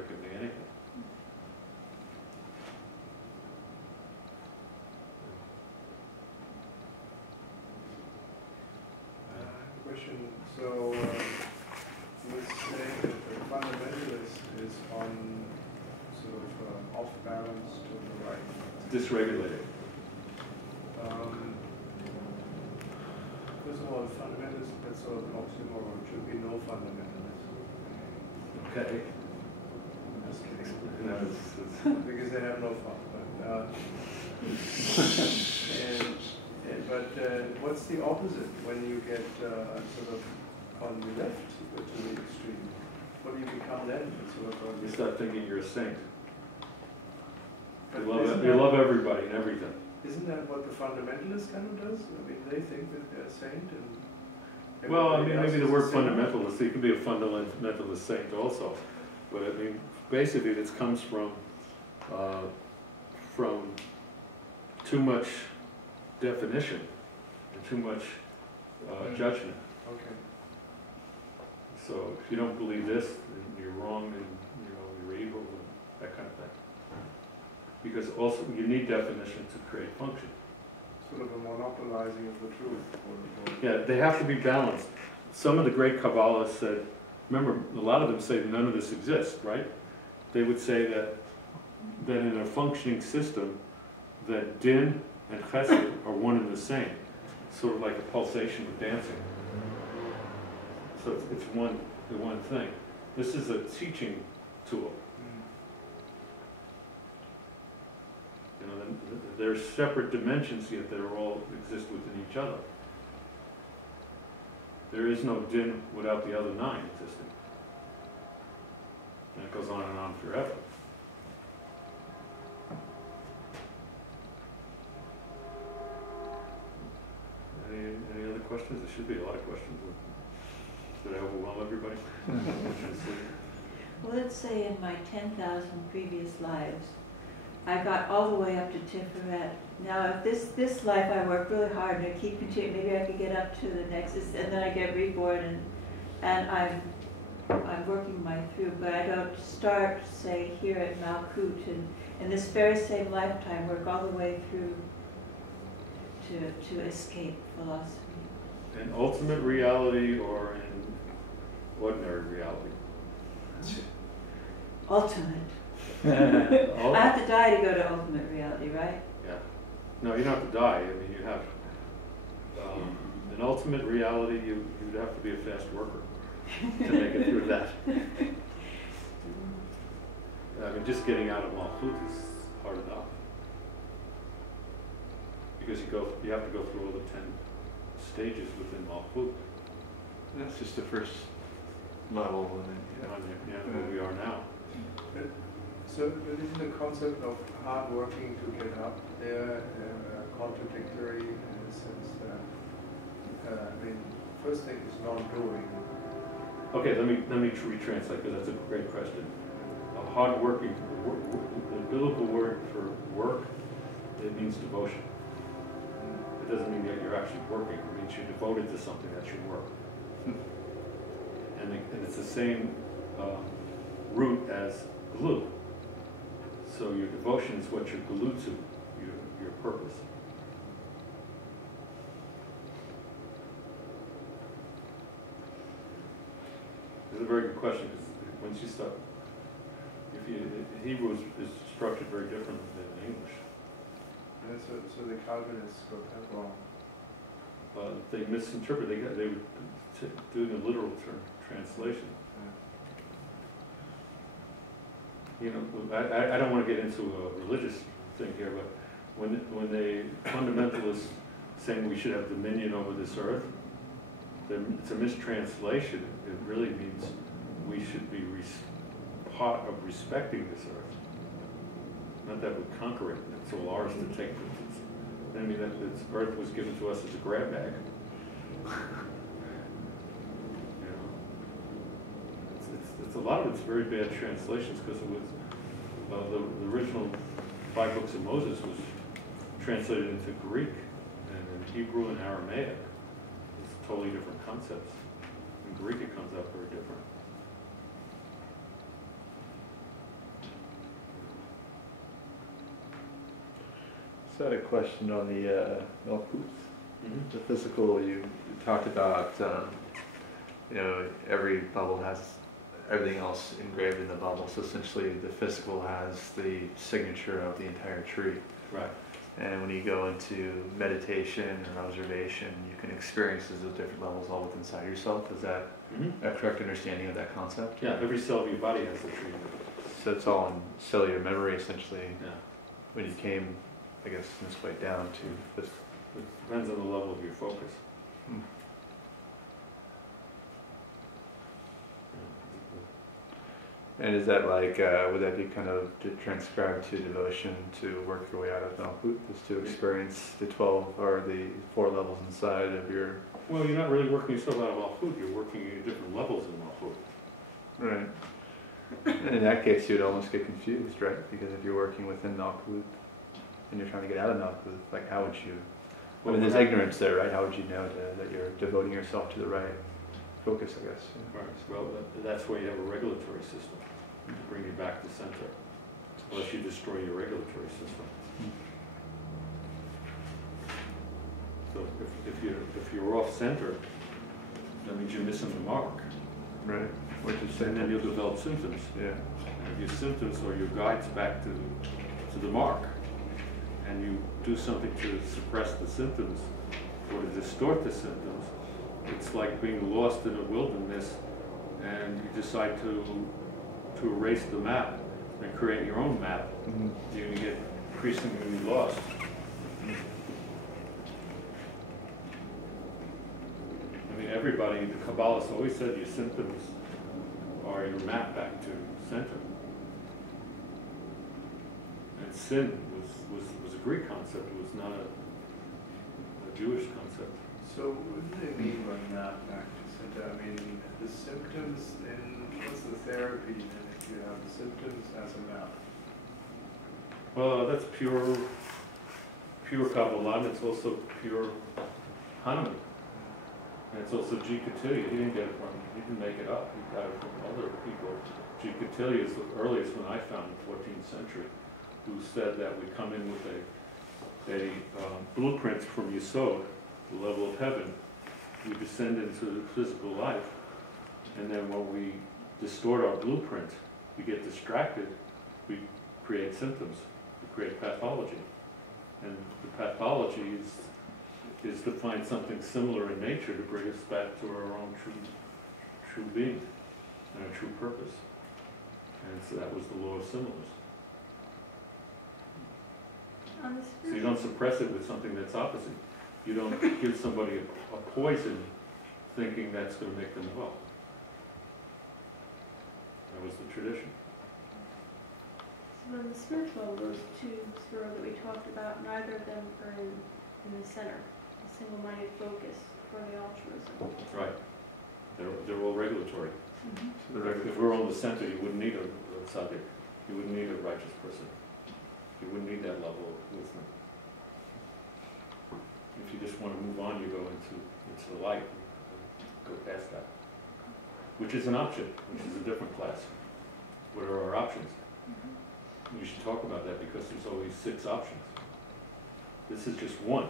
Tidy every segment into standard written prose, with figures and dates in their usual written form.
it could be anything. Question. So you would say that the fundamentalist is on sort of off balance to the right. Dysregulated. First of all, fundamentalist, that's sort of an oxymoron. It should be no fundamentalist. Okay. I'm just kidding. No, Because they have no fun. But what's the opposite when you get sort of on the left to the extreme? What do you become then? It's sort of you start thinking you're a saint. But You love everybody and everything. Isn't that what the fundamentalist kind of does? I mean, they think that they're a saint and... Well, I mean, everybody maybe the else word is a saint. fundamentalist, you can be a fundamentalist saint also. But I mean, basically this comes from too much definition and too much judgment. Okay. So if you don't believe this, then you're wrong and you're evil and that kind of thing. Because also you need definition to create function. Sort of a monopolizing of the truth. Yeah, they have to be balanced. Some of the great Kabbalists said, remember, a lot of them say none of this exists, right? They would say that in a functioning system, that din and chesed are one and the same, sort of like a pulsation of dancing. So it's the one thing. This is a teaching tool. You know, there's separate dimensions yet that are all exist within each other. There is no din without the other 9 existing. And it goes on and on forever. Any other questions? There should be a lot of questions. Did I overwhelm everybody? Well, let's say in my 10,000 previous lives, I got all the way up to Tiferet. Now, if this life I work really hard and I keep continuing, maybe I could get up to the Nexus and then I get reborn and I'm working my through, but I don't start, say, here at Malkut and in this very same lifetime work all the way through to escape philosophy. In ultimate reality or in ordinary reality? Ultimate. I have to die to go to ultimate reality, right? Yeah. No, you don't have to die. I mean, you have in ultimate reality, you'd have to be a fast worker to make it through that. I mean, just getting out of Malchut is hard enough. Because you have to go through all the 10 stages within Malchut. That's just the first level, and Yeah, where we are now. So isn't the concept of hard working to get up there contradictory in the sense that, I mean, first thing is non-doing. Okay, let me retranslate because that's a great question. Hard working, the biblical word for work, it means devotion. It doesn't mean that you're actually working. It means you're devoted to something that's your work. And it's the same root as glue. So your devotion is what you're glued to, your purpose. It's a very good question because once you start, Hebrew is structured very differently than English. And so the Calvinists got that wrong. They misinterpret. They were doing a literal translation. You know, I don't want to get into a religious thing here, but when the fundamentalists saying we should have dominion over this earth, it's a mistranslation. It really means we should be part of respecting this earth. Not that we conquer it. It's all ours to take. I mean, that this earth was given to us as a grab bag. You know, it's a lot of it's very bad translations because it was the original 5 books of Moses was translated into Greek, and in Hebrew and Aramaic, it's totally different concepts. In Greek, it comes out very different. just had a question on the Malkuth, Mhm. the physical. You talked about, you know, every bubble has everything else engraved in the bubble. So essentially, the physical has the signature of the entire tree. Right. And when you go into meditation or observation, you can experience those at different levels all within inside yourself. Is that Mhm. a correct understanding of that concept? Yeah, every cell of your body has the tree in it. So it's all in cellular memory, essentially. Yeah. When you came, I guess, this way down to this. It depends on the level of your focus. Hmm. And is that like, would that be kind of transcribed to devotion to work your way out of Malkuth, is to experience the 12 or the 4 levels inside of your. Well, you're not really working yourself out of Malkuth, you're working at different levels in Malkuth. Right. And in that case, you'd almost get confused, right? Because if you're working within Malkuth and you're trying to get out of Malkuth, like how would you? I mean, there's ignorance there, right? How would you know that you're devoting yourself to the right focus, I guess? Yeah. Right, well, that's why you have a regulatory system, to bring you back to center, unless you destroy your regulatory system. So if you're off center, that means you're missing the mark, Right. Which is and then you'll develop symptoms. yeah. And if your symptoms are your guides back to the mark, and you do something to suppress the symptoms or to distort the symptoms, it's like being lost in a wilderness and you decide to erase the map and create your own map. Mm-hmm. You're going to get increasingly lost. I mean, everybody, the Kabbalists always said your symptoms are your map back to center. And sin was a Greek concept, it was not a Jewish concept. So what do they mean by map back to center? I mean, the symptoms in, what's the therapy then if you have the symptoms as a map? Well, that's pure Kabbalah, and it's also pure Hanuman. And it's also G. Cotillion. He didn't get it from, he didn't make it up, he got it from other people. G. Cotillion is the earliest one I found in the 14th century, who said that we come in with a blueprint from Yesod, the level of heaven. We descend into physical life, and then when we distort our blueprint, we get distracted, we create symptoms, we create pathology. And the pathology is to find something similar in nature to bring us back to our own true being and our true purpose. And so that was the law of similars. So you don't suppress it with something that's opposite. You don't give somebody a poison thinking that's going to make them well. That was the tradition. So on the spiritual, those two zero that we talked about, neither of them are in the center, a single-minded focus for the altruism. Right. They're all regulatory. So the If we're on the center, you wouldn't need a tzaddik. You wouldn't need a righteous person. You wouldn't need that level of wisdom. If you just want to move on, you go into the light, go past that. Which is an option, which is a different class. What are our options? We should talk about that because there's always 6 options. This is just one.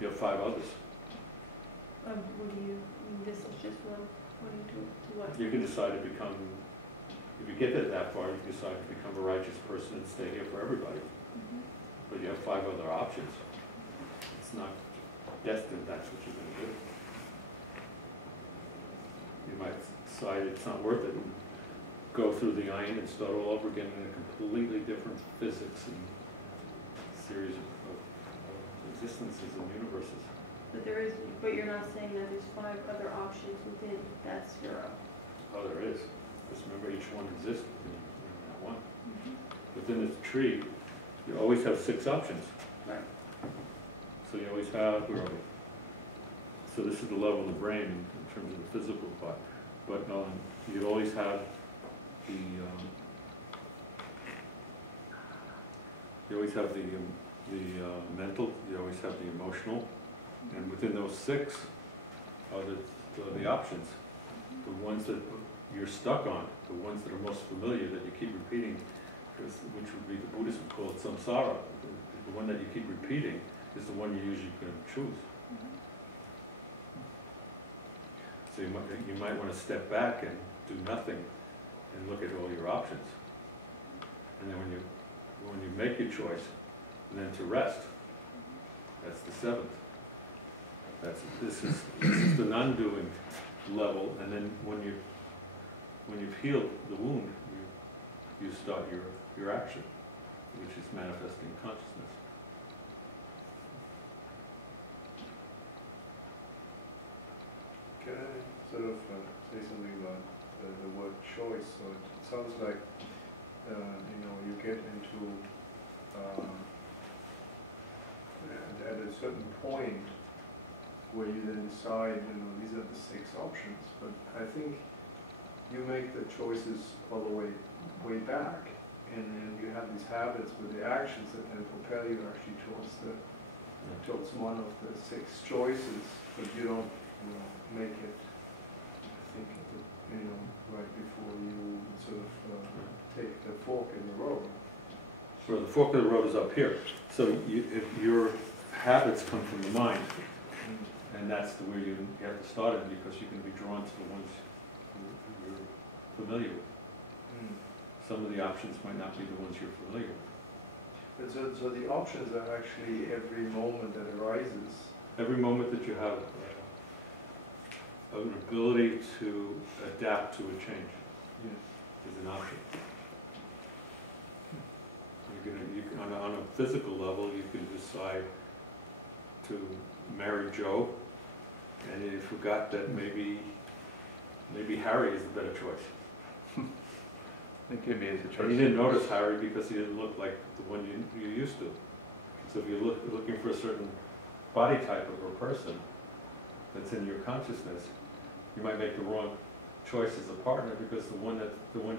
You have 5 others. What do you, I mean, this is just one, according to what? You can decide to become, if you get that far, you decide to become a righteous person and stay here for everybody. But you have 5 other options. It's not destined that's what you're going to do. You might decide it's not worth it and go through the iron and start all over again in a completely different physics and series of existences and universes. But you're not saying that there's 5 other options within that zero. Oh, there is. Just remember each one exists within that one. Within the tree, you always have 6 options. Right. So you always have, where are we? So this is the level of the brain in terms of the physical part. But you always have the, mental, you always have the emotional, and within those 6 are the options, the ones that you're stuck on, the ones that are most familiar that you keep repeating, which would be the Buddhists would call it samsara, the the one that you keep repeating is the one you're usually going to choose. So you might want to step back and do nothing and look at all your options. And then when you make your choice, and then to rest, that's the seventh. This is the non-doing level, and then when you've healed the wound, you start your action, which is manifesting consciousness. Can I sort of say something about the word choice? So it sounds like, you get into, at a certain point where you then decide, these are the 6 options. But I think you make the choices all the way back, and then you have these habits with the actions that then propel you actually towards one of the 6 choices, but you don't make it, I think, right before you sort of take the fork in the road. Well, the fork of the road is up here. So if your habits come from the mind, and that's where you have to start it, because you can be drawn to the ones you're familiar with. Some of the options might not be the ones you're familiar with. But so the options are actually every moment that arises. Every moment that you have an ability to adapt to a change is an option. On a physical level, you can decide to marry Joe, and you forgot that maybe Harry is the better choice. It could be as a And choice. you didn't notice Harry because he didn't look like the one you used to. So if you're looking for a certain body type of a person that's in your consciousness, you might make the wrong choice as a partner, because the one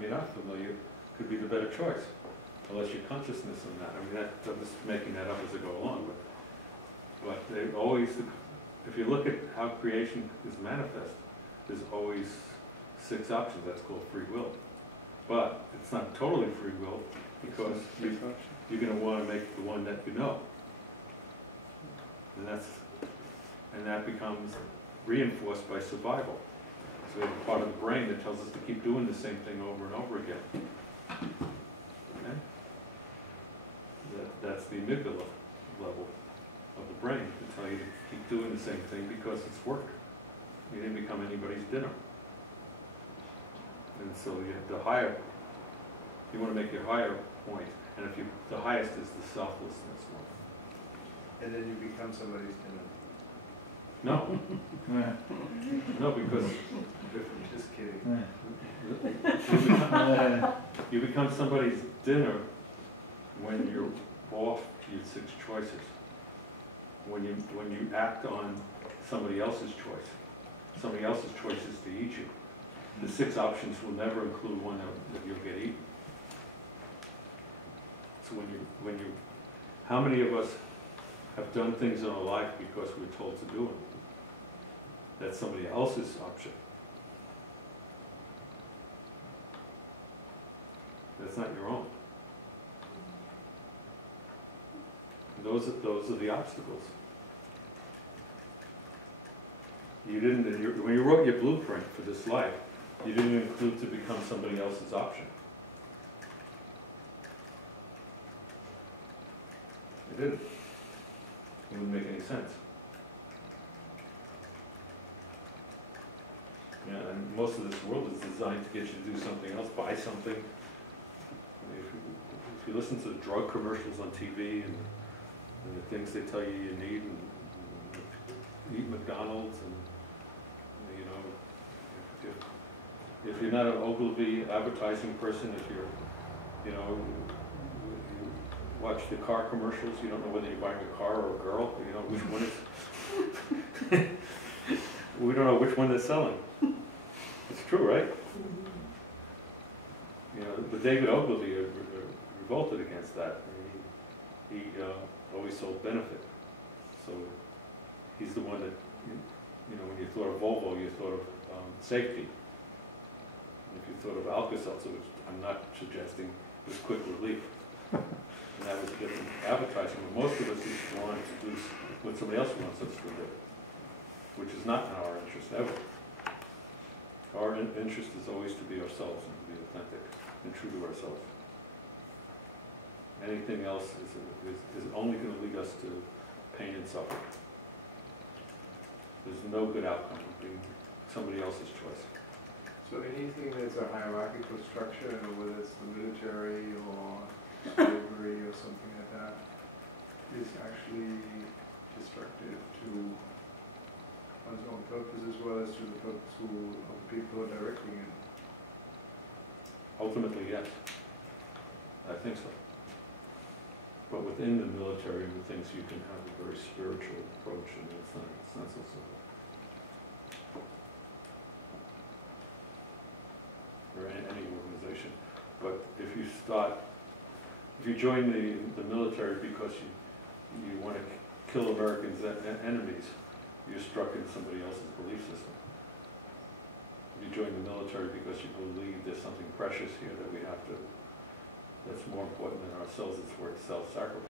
you're not familiar could be the better choice, unless your consciousness in that. I mean, I'm just making that up as I go along, but they always, if you look at how creation is manifest, there's always 6 options. That's called free will. But it's not totally free will, because you're going to want to make the one that you know. And that becomes reinforced by survival. So we have a part of the brain that tells us to keep doing the same thing over and over again. Okay? That's the amygdala level of the brain, to tell you to keep doing the same thing because it's work. You didn't become anybody's dinner. And so you have the higher, you want to make your higher point, and the highest is the selflessness one. And then you become somebody's dinner. No, no, because Just kidding. you become somebody's dinner when you're off your 6 choices. When you act on somebody else's choice. Somebody else's choice is to eat you. The 6 options will never include one that you'll get eaten. So how many of us have done things in our life because we're told to do them? That's somebody else's option. That's not your own. And those are the obstacles. You didn't, when you wrote your blueprint for this life, you didn't include to become somebody else's option. You didn't. It wouldn't make any sense. Yeah, and most of this world is designed to get you to do something else, buy something. If you listen to the drug commercials on TV and the things they tell you need, and eat McDonald's, and if you're not an Ogilvy advertising person, if you watch the car commercials, you don't know whether you're buying a car or a girl, which one is, we don't know which one they're selling. It's true, right? But David Ogilvy revolted against that. He always sold benefit. So he's the one that, when you thought of Volvo, you thought of safety. If you thought of Alka-Seltzer, which I'm not suggesting, was quick relief. And that was different advertising, but most of us just want to do what somebody else wants us to do, which is not in our interest ever. Our interest is always to be ourselves and to be authentic and true to ourselves. Anything else is only going to lead us to pain and suffering. There's no good outcome from being somebody else's choice. So anything that's a hierarchical structure, whether it's the military or slavery or something like that, is actually destructive to one's own purpose as well as to the purpose of people who are directing it. Ultimately, yes. I think so. But within the military, with things, you can have a very spiritual approach, and it's not so simple. Or any organization. But if you join the military because you want to kill Americans' enemies, you're struck in somebody else's belief system. If you join the military because you believe there's something precious here that we have to, that's more important than ourselves, it's worth self-sacrifice.